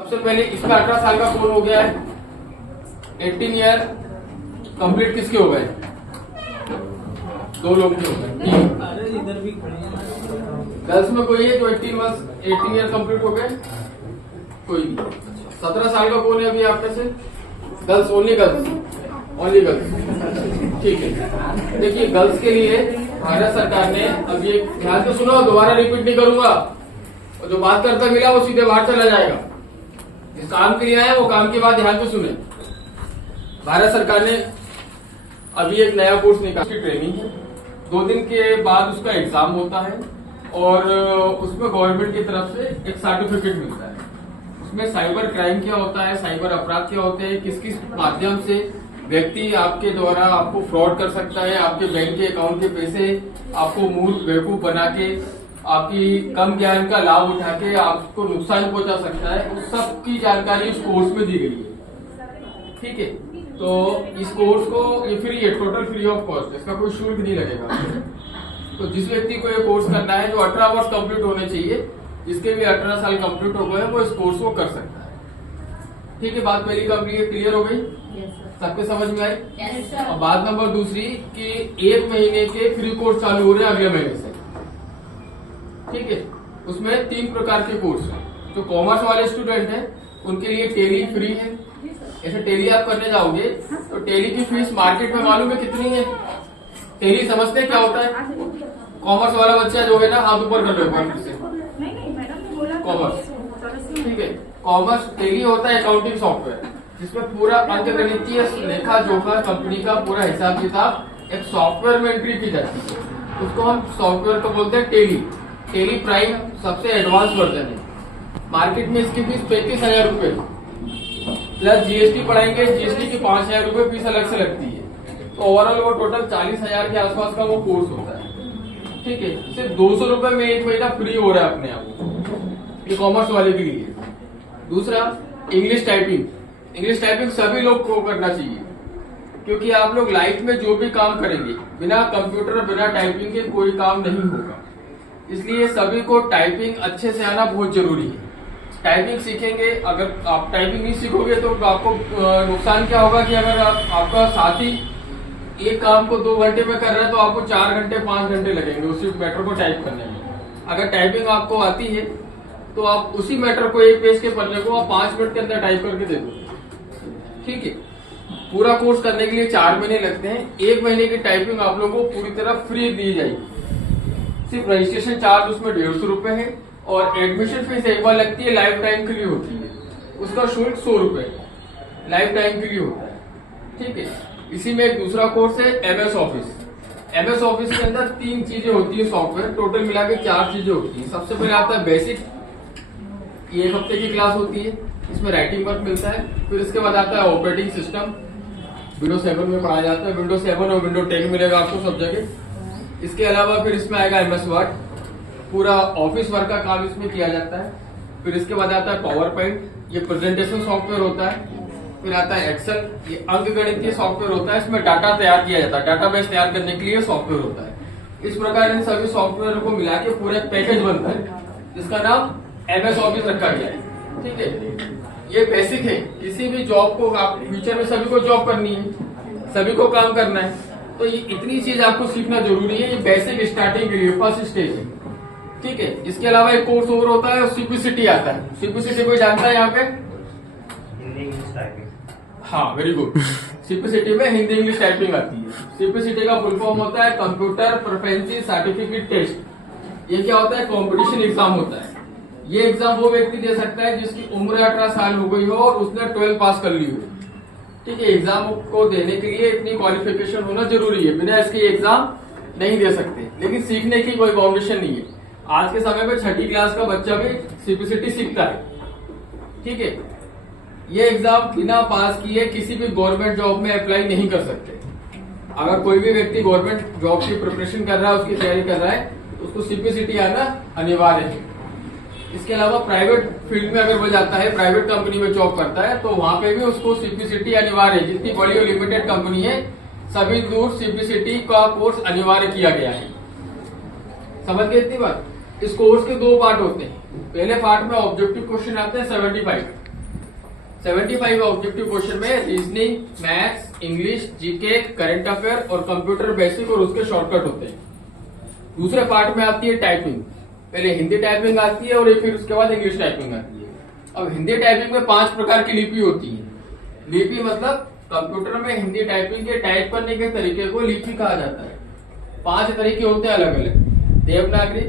सबसे पहले इसका 18 साल का कौन हो गया है? 18 ईयर कंप्लीट किसके हो गए? दो लोग के हो गए। इधर भी गर्ल्स में कोई है जो 18 ईयर कंप्लीट हो गए? कोई नहीं। 17 साल का कौन है अभी आप में से? Girls, only girls. ठीक है, देखिए गर्ल्स के लिए भारत सरकार ने अभी एक, ध्यान से सुनो, दोबारा रिपीट नहीं करूंगा, और जो बात करता मिला वो सीधे बाहर चला जाएगा। जिस काम के लिए आया वो काम के बाद ध्यान से सुने। भारत सरकार ने अभी एक नया कोर्स निकाला, उसकी ट्रेनिंग है, 2 दिन के बाद उसका एग्जाम होता है और उसमें गवर्नमेंट की तरफ से एक सर्टिफिकेट मिलता है। उसमें साइबर क्राइम क्या होता है, साइबर अपराध क्या होते हैं, किस किस माध्यम से व्यक्ति आपके द्वारा आपको फ्रॉड कर सकता है, आपके बैंक के अकाउंट के पैसे आपको मूर्ख बेवकूफ बना के, आपकी कम ज्ञान का लाभ उठा के आपको नुकसान पहुंचा सकता है, उस सब की जानकारी इस कोर्स में दी गई है। ठीक है, तो इस कोर्स को ये फ्री है, टोटल फ्री ऑफ कॉस्ट, इसका कोई शुल्क नहीं लगेगा। तो जिस व्यक्ति को ये कोर्स करना है, जो 18 वर्ष कंप्लीट होने चाहिए, जिसके भी 18 साल कंप्लीट हो गए, वो इस कोर्स को कर सकता है। ठीक है, बात पहली कंप्लीट क्लियर हो गई, सबके समझ में आई। अब बात नंबर दूसरी कि 1 महीने के फ्री कोर्स चालू हो रहे हैं अगले महीने से। ठीक है, उसमें 3 प्रकार के कोर्स हैं। जो कॉमर्स वाले स्टूडेंट हैं उनके लिए टेली फ्री है। ऐसे टेली आप करने जाओगे तो टेली की फीस मार्केट में मालूम है कितनी है? टेली समझते हैं क्या होता है? कॉमर्स वाला बच्चा जो है ना, हाथ ऊपर कर लो फिर से। कॉमर्स, ठीक है, कॉमर्स टेली होता है अकाउंटिंग सॉफ्टवेयर, जिसमें पूरा अंकगणितीय लेखा जोखा कंपनी का पूरा हिसाब किताब एक सॉफ्टवेयर में एंट्री की जाती है। उसको हम सॉफ्टवेयर को बोलते हैं टेली। टेली प्राइम सबसे एडवांस वर्जन है। मार्केट में इसकी फीस 35,000 रूपये प्लस जीएसटी पढ़ाएंगे, जीएसटी की 5,000 रूपये फीस अलग से लगती है। तो ओवरऑल वो टोटल 40,000 के आसपास का वो कोर्स होता है। ठीक है, सिर्फ 200 रूपये में 1 महीना फ्री हो रहा है अपने आप, ये कॉमर्स वाले के लिए। दूसरा, इंग्लिश टाइपिंग। इंग्लिश टाइपिंग सभी लोग को करना चाहिए, क्योंकि आप लोग लाइफ में जो भी काम करेंगे, बिना कंप्यूटर बिना टाइपिंग के कोई काम नहीं होगा। इसलिए सभी को टाइपिंग अच्छे से आना बहुत जरूरी है। टाइपिंग सीखेंगे, अगर आप टाइपिंग नहीं सीखोगे तो आपको नुकसान क्या होगा कि अगर आपका साथी एक काम को 2 घंटे में कर रहा है तो आपको 4 घंटे 5 घंटे लगेंगे उसी मैटर को टाइप करने में। अगर टाइपिंग आपको आती है तो आप उसी मैटर को, एक पेज के पन्ने को आप 5 मिनट के अंदर टाइप करके दे दो। ठीक है, पूरा कोर्स करने के लिए 4 महीने लगते हैं। 1 महीने की टाइपिंग आप लोगों को पूरी तरह फ्री दी जाएगी। सिर्फ रजिस्ट्रेशन चार्ज उसमें 150 रूपये है और एडमिशन फीस एक बार लगती है, लाइफ टाइम के लिए होती है, उसका शुल्क 100 रूपये लाइफ टाइम के लिए होता है। ठीक है, इसी में एक दूसरा कोर्स है MS ऑफिस। MS ऑफिस के अंदर 3 चीजें होती है सॉफ्टवेयर, टोटल मिला के 4 चीजें होती है। सबसे पहले आता है बेसिक, ये 1 हफ्ते की क्लास होती है, इसमें राइटिंग वर्क मिलता है। फिर इसके बाद आता है ऑपरेटिंग सिस्टम, विंडो 7 में पढ़ाया जाता है, विंडो 7 और विंडो 10 मिलेगा आपको सब जगह। इसके अलावा फिर इसमें आएगा MS वर्ड, पूरा ऑफिस वर्क का काम इसमें किया जाता है। फिर इसके बाद आता है पावर पॉइंट, ये प्रेजेंटेशन सॉफ्टवेयर होता है। फिर आता है एक्सेल, ये अंकगणितीय सॉफ्टवेयर होता है, इसमें डाटा तैयार किया जाता है, डाटाबेस तैयार करने के लिए सॉफ्टवेयर होता है। इस प्रकार इन सभी सॉफ्टवेयर को मिला के पूरा एक पैकेज बनता है, जिसका नाम MS ऑफिस रखा गया है। ठीक है, ये बेसिक है। किसी भी जॉब को आप फ्यूचर में सभी को जॉब करनी है, सभी को काम करना है, तो ये इतनी चीज आपको सीखना जरूरी है। ये बेसिक स्टार्टिंग के लिए फर्स्ट स्टेज है। ठीक है, इसके अलावा एक कोर्स और होता है, CPCT आता है। CPCT कोई जानता है यहाँ पे? हाँ, वेरी गुड। CPCT में हिंदी इंग्लिश टाइपिंग आती है। CPCT का फुल फॉर्म होता है कंप्यूटर प्रोफिशिएंसी सर्टिफिकेट टेस्ट। ये क्या होता है? कॉम्पिटिशन एग्जाम होता है। ये एग्जाम वो व्यक्ति दे सकता है जिसकी उम्र 18 साल हो गई हो और उसने 12 पास कर ली हो। ठीक है, एग्जाम को देने के लिए इतनी क्वालिफिकेशन होना जरूरी है, बिना इसके एग्जाम नहीं दे सकते। लेकिन सीखने की कोई बाउंडेशन नहीं है। आज के समय में 6ठी क्लास का बच्चा भी CPCT सीखता है। ठीक है, ये एग्जाम बिना पास किए किसी भी गवर्नमेंट जॉब में अप्लाई नहीं कर सकते। अगर कोई भी व्यक्ति गवर्नमेंट जॉब की प्रिपरेशन कर रहा है, उसकी तैयारी कर रहा है, तो उसको CPCT आना अनिवार्य है। इसके अलावा प्राइवेट फील्ड में अगर वो जाता है, प्राइवेट कंपनी में जॉब करता है, तो वहां पे भी उसको CPCT अनिवार्य है। जितनी बड़ी और लिमिटेड कंपनी है, सभी दूर CPCT का कोर्स अनिवार्य किया गया है। समझ गए इतनी बात? इस कोर्स के 2 पार्ट होते हैं। पहले पार्ट में ऑब्जेक्टिव क्वेश्चन आते हैं 75, 75 ऑब्जेक्टिव क्वेश्चन में reasoning, maths, English, GK, current affair और कंप्यूटर बेसिक और उसके शॉर्टकट होते हैं। दूसरे पार्ट में आती है टाइपिंग। पहले हिंदी टाइपिंग आती है और फिर उसके बाद इंग्लिश टाइपिंग आती है। अब हिंदी टाइपिंग में 5 प्रकार की लिपि होती है। लिपि मतलब कंप्यूटर में हिंदी टाइपिंग के टाइप करने के तरीके को लिपि कहा जाता है। 5 तरीके होते हैं अलग अलग, देवनागरी,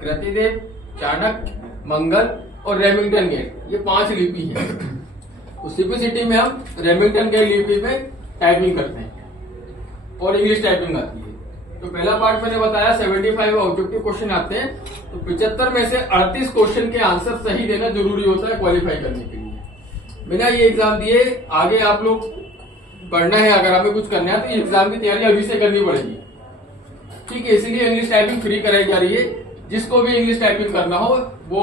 कृतिदेव, चाणक्य, मंगल और रेमिंगटन गेट। ये 5 लिपि है। उस सीपीसीटी में हम रेमिंगटन गेट लिपि में टाइपिंग करते हैं और इंग्लिश टाइपिंग आती है। तो पहला पार्ट मैंने बताया 75 ऑब्जेक्टिव क्वेश्चन आते हैं, तो 75 में से 38 क्वेश्चन के आंसर सही देना जरूरी होता है क्वालिफाई करने के लिए। बिना ये एग्जाम दिए आगे आप लोग पढ़ना है, अगर हमें कुछ करना है तो एग्जाम की तैयारी अभी से करनी पड़ेगी। ठीक है, इसीलिए इंग्लिश टाइपिंग फ्री कराई जा रही है। जिसको भी इंग्लिश टाइपिंग करना हो वो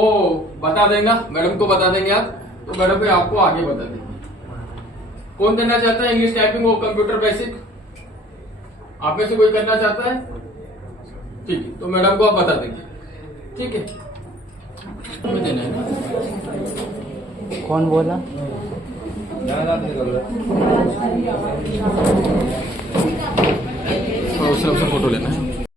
बता देगा, मैडम को बता देंगे आप, तो मैडम भी आपको आगे बता देंगे। कौन करना चाहता है इंग्लिश टाइपिंग वो कंप्यूटर बेसिक? आप में से कोई करना चाहता है? ठीक है, तो मैडम को आप बता देंगे। ठीक है, हमें देना है ना। कौन बोला? उससे फोटो लेना है।